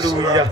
Hallelujah.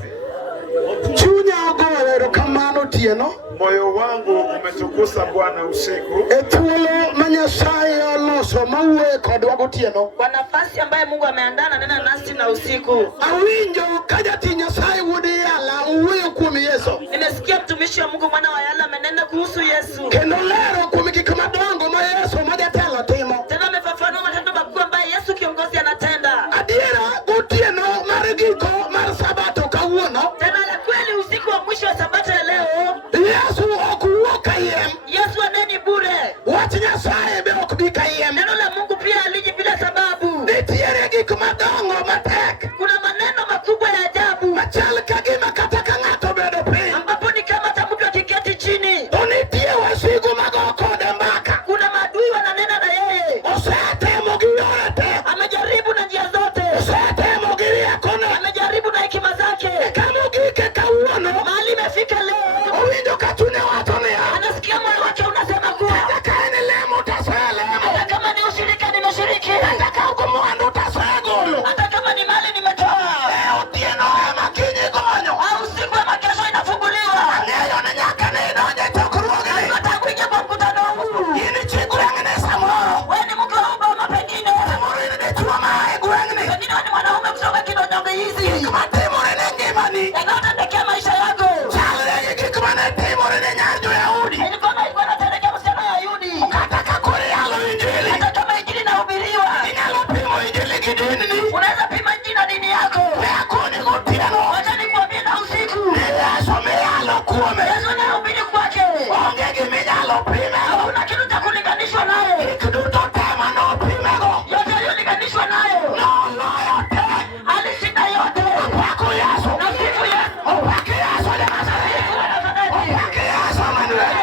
Chunya ogoro kamano tieno. Moyo wangu umetukuza Bwana usiku. Etulo manyasaye oloso mauwe kodwa gotieno. Kwa nafasi ambaye Mungu ameandaa nena nasi na usiku. Awinjo kajati nyasaye wudi yala uwe kuom Yesu. Nimesikia mtumishi wa Mungu mwana wa Yala amenena kuhusu Yesu. Kendo lero kuom gik madongo ma Yesu majatelo timo. Tena amefafanua matendo makubwa ambayo Yesu kiongozi anatenda. Adiera gotieno mar giko mar sabato kawuono. Tena la kweli usiku wa mwisho wa sabato ya leo. Yesu okuwoka yem. Yesu aneni bure. Wach nyasaye be ok bi ka yem. Neno la Mungu pia aliji bila sababu. Nitiere gik madongo matek. Kuna maneno makubwa ya ajabu. Machal ka gima kata ka ng'ato bedo piny. Ambapo ni kama hata mtu akiketi chini. To nitie wasigu mago kode mbaka. Kuna maadui wananena na yeye. Osetemo gi yore te. Amejaribu na njia zote. Osetemo gi riekone. Amejaribu na hekima zake. Kamogike kawuono. Mahali imefika leo. Owinjo ka chunye wacho niya. Anasikia moyo wake unasema kuwa. Kata ka en lemo taselemo. Hata kama ni ushirika nimeshiriki. Kata ka uko mwandu tasegolo. Hata kama ni mali nimetoa. Otieno ema kinyi gonyo. Au siku ya makesho inafunguliwa. Ang'eyo ni nyaka ni idonje chokruogni. Hata kuingia kwa mkutano huu. In chi gweng'ni samoro. Wewe ni mke wa Obama pengine. Samoro in dichuo ma e gweng'ni. Pengine wewe ni mwanaume kutoka Kidonyonge hizi. Gik matimore ne ngimani. Yanayotendekea maisha yako. Chalre gi gik mane timore ne nyar Jo-Yahudi. Ilikuwa inatendekea msichana wa Yahudi. Kata ka koro yalo injili. Hata kama injili inahubiriwa. Inyalo pimo injili gi dinni. Unaweza pima injili na dini yako. Akoni gotieno. Wacha nikwambie na usiku. Yesu miyalo kuome. Yesu anahubiri kwake. Onge giminyalo pimego. Hakuna kitu cha kulinganishwa naye. Gik duto te manopimego. Yote yaliyolinganishwa nayo. Noloyo te. Alishinda yote. Opako Yesu. Nasifu Yesu. Opako Yesu de Nazareth. Opako Yesu Emmanuel.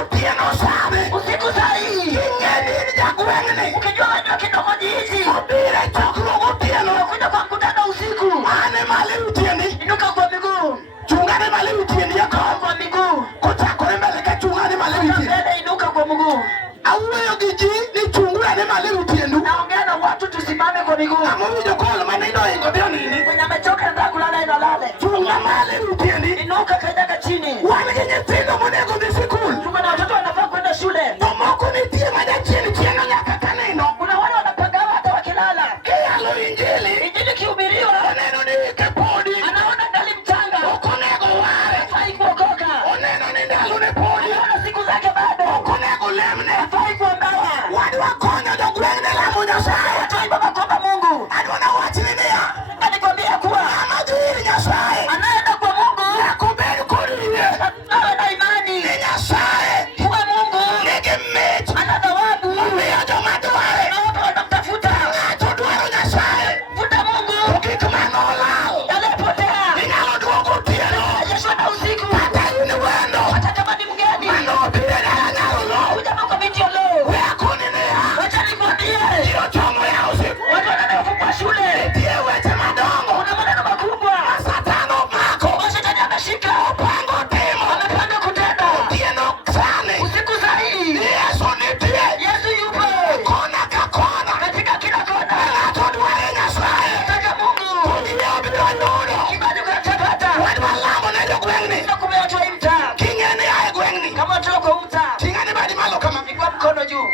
Otieno sani. Usiku sahi. Ing'eni in jagweng'ni. Ukijua wewe ni wa kitongoji hizi. Obire chokruok otieno. Unakuja kwa mkutano usiku. Mane mali utiendi. Inuka kwa miguu. Chungane mali utiendi yako. Kwa miguu. Kochakore mbele ka chungane mali utiendi. Mbele inuka kwa mguu. Awuoyo gi ji ni chungane mali utiendu. Naongea na watu tusimame kwa miguu. Amowinjo kol manindo ingo bio nini. Mwenye amechoka nataka kulala ina lale. Chunga mali utiendi. Inuka kanyaga chini. Wan gi nyithindo monego dhi sikul. Tuko na watoto wanafaa kwenda shule. To moko nitie ma jachien chieno nyaka ka nindo. Kuna wale wanapanga hata wakilala. Kiyalo injili. Injili kihubiriwa. Oneno ni ike podi. Anaona ndali mchanga. Ok onego ware. Hafai kuokoka. Oneno ni ndalone podi. Anaona siku zake bado. Ok onego lemne. Hafai kuombewa. Wadwa konyo jogweng'ne lamo Nyasaye. Tuimba makomba Mungu. Adwa na wachni niya. Alikwambia kuwa Ama dhi ir Nyasaye. anaenda kwa Mungu. Nyaka obed kod yie. Awe na imani. Ni Nyasaye. Kuwa Mungu. Nigi mich. Ana thawabu. Omiyo joma dware. Na watu wanamtafuta. Ng'ato dwaro Nyasaye. Futa Mungu. To gik manolal. Yaliyopotea. Inyalo duogo otieno. Yeshua na usiku. Kata in wendo. Hata kama ni mgeni. Manobiro e dala nyalo lo. Kuja kwa miti ya leo. We akoni niya. Wacha nikwambie. Biro chomo ya usiku. Watu wanafungwa shule. Nitie weche madongo. Kuna maneno makubwa. Satan omako. Shetani ameshika. Opango timo. Amepanga kutenda. Otieno sani. Usiku sahi. Yesu nitie. Yesu yupo. Kona ka kona. Katika kila kona. Ng'ato dware Nyasaye. Nataka Mungu. Obiro biro yudo. Kibali kunatapata. Wadwa lamo ne jogweng'ni. Sio kumeachwa hii mtaa. King'eni ae gweng'ni. Kama tuko mtaa. Ting'ani badi malo kama. Inua mkono juu.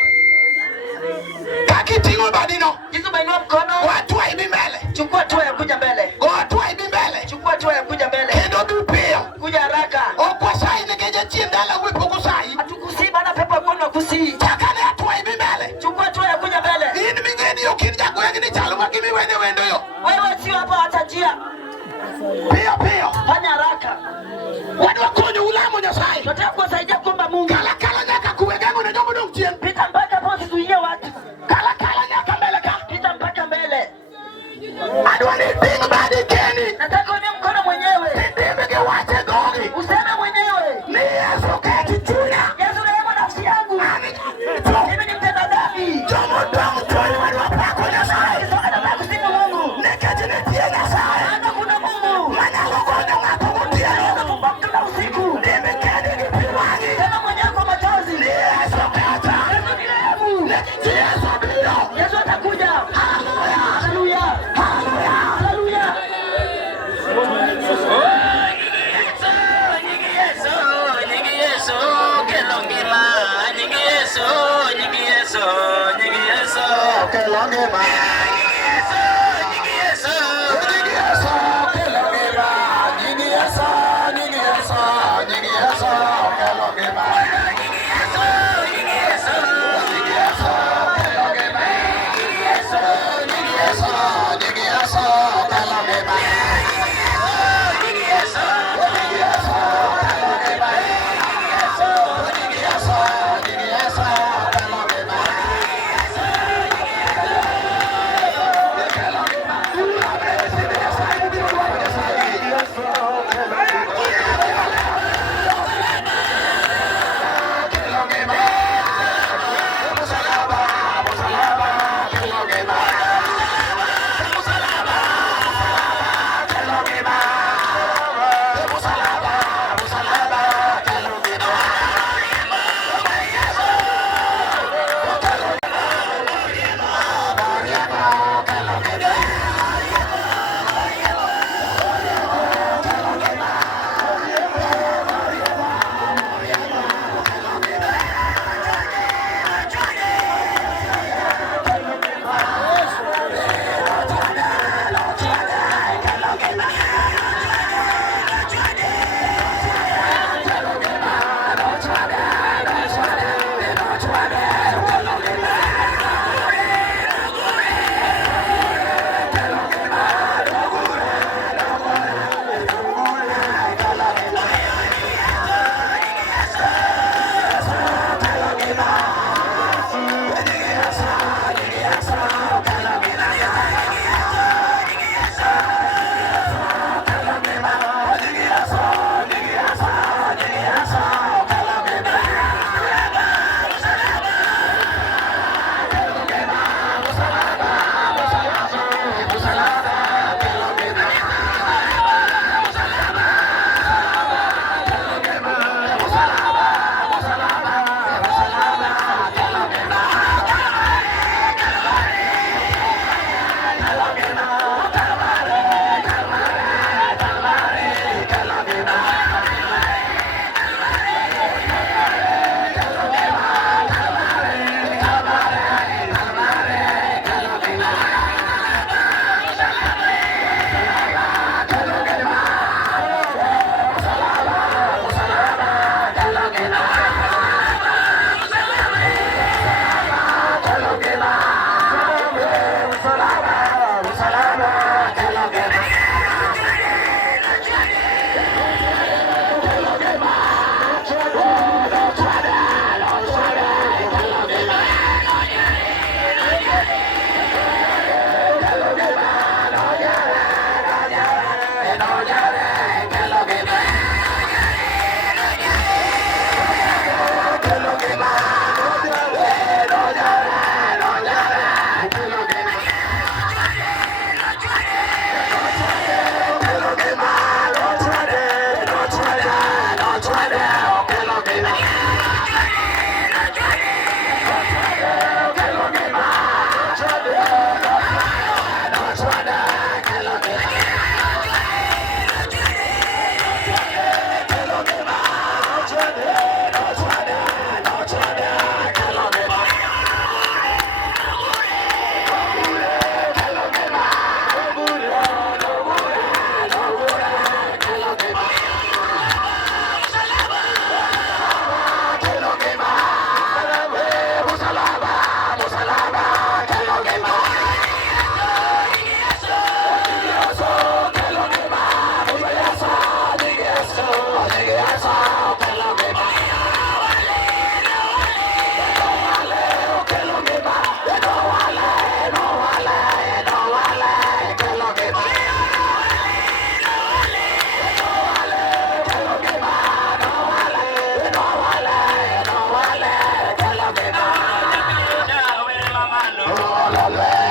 Kakiting'o badino. Yesu mainua mkono. Watwa ibi mbele. Chukua hatua ya kuja mbele. Go atwa ibi mbele. Chukua hatua ya kuja mbele. Kendo bi piyo. Kuja haraka. Okwasayi nikech achien dala we pok osayi. Hatukusii bana pepo kwenda kusii. Chaka ne atwa ibi mbele. Chukua hatua ya kuja mbele. In ming'eni ok in jagweng'ni chalo ma gimiwene wendo yo. Wewe sio hapa hata njia. Piyo piyo. Fanya haraka. Wadwa konyo ulamo Nyasaye. Tunataka kuwasaidia kuomba Mungu. Kala kala nyaka kuwe geng'o ne jogo dong' chien. Pita mpaka hapo usizuie watu. Kala kala nyaka mbele ka. Pita mpaka mbele. Adwa ni ting' badi keni. Nataka unie mkono mwenyewe. Tindime gi wache dhogi. Useme mwenyewe. Ni Yesu keti chunya. Yesu rehemu nafsi yangu. Ani jatuo. Mimi ni mtenda dhambi. Jomo dong' chuny wadwa pako Nyasaye. Kisonga na kusifu Mungu. Nikech nitie Nyasaye. Maana kuna Mungu. Manyalo konyo ng'ato gotieno. Kumbuka na usiku. Ndime keni gi pi wang'i. Sema mwenyewe kwa machozi. Ni Yesu keta. Yesu ni rehemu. Nikech Yesu biro. Yesu atakuja. Haleluya. Haleluya. Haleluya. Haleluya. Hola,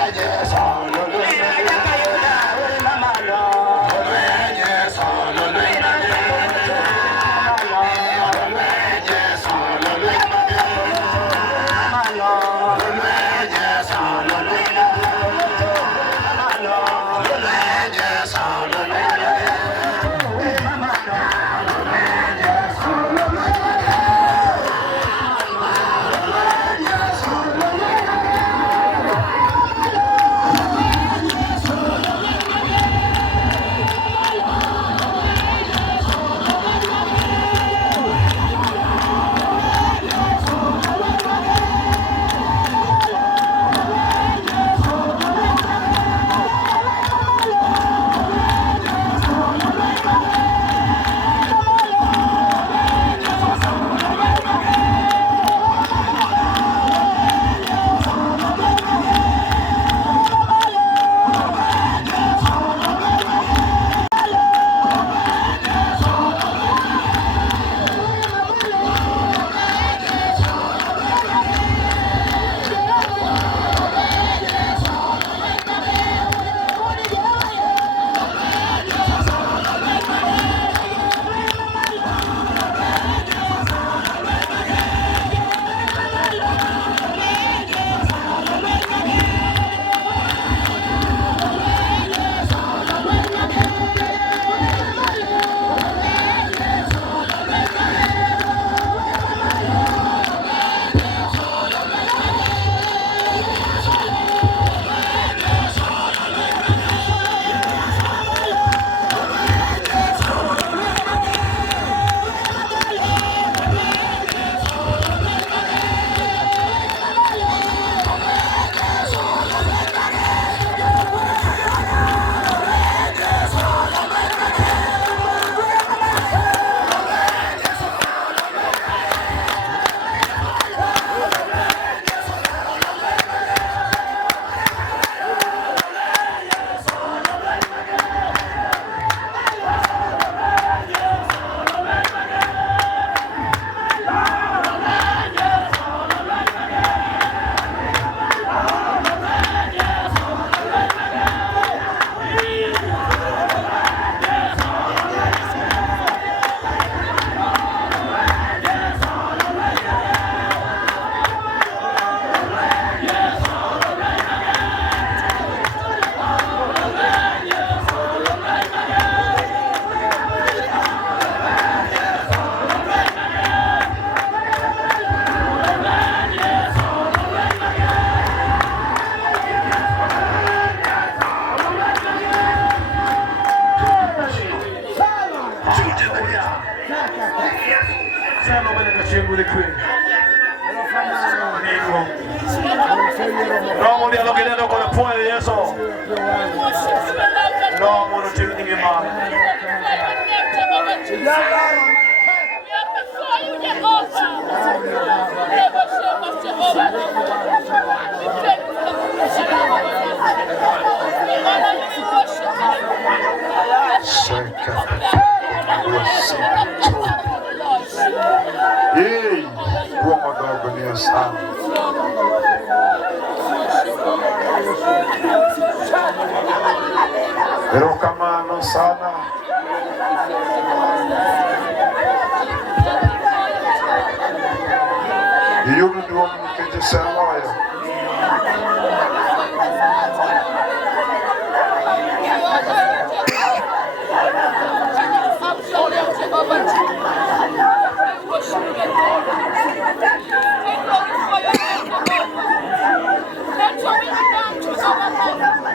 with the queen. Roho ndialo kinendo kwa pole Yesu. Roho mtini ngima. Ei, como da agonia sana. Erokamano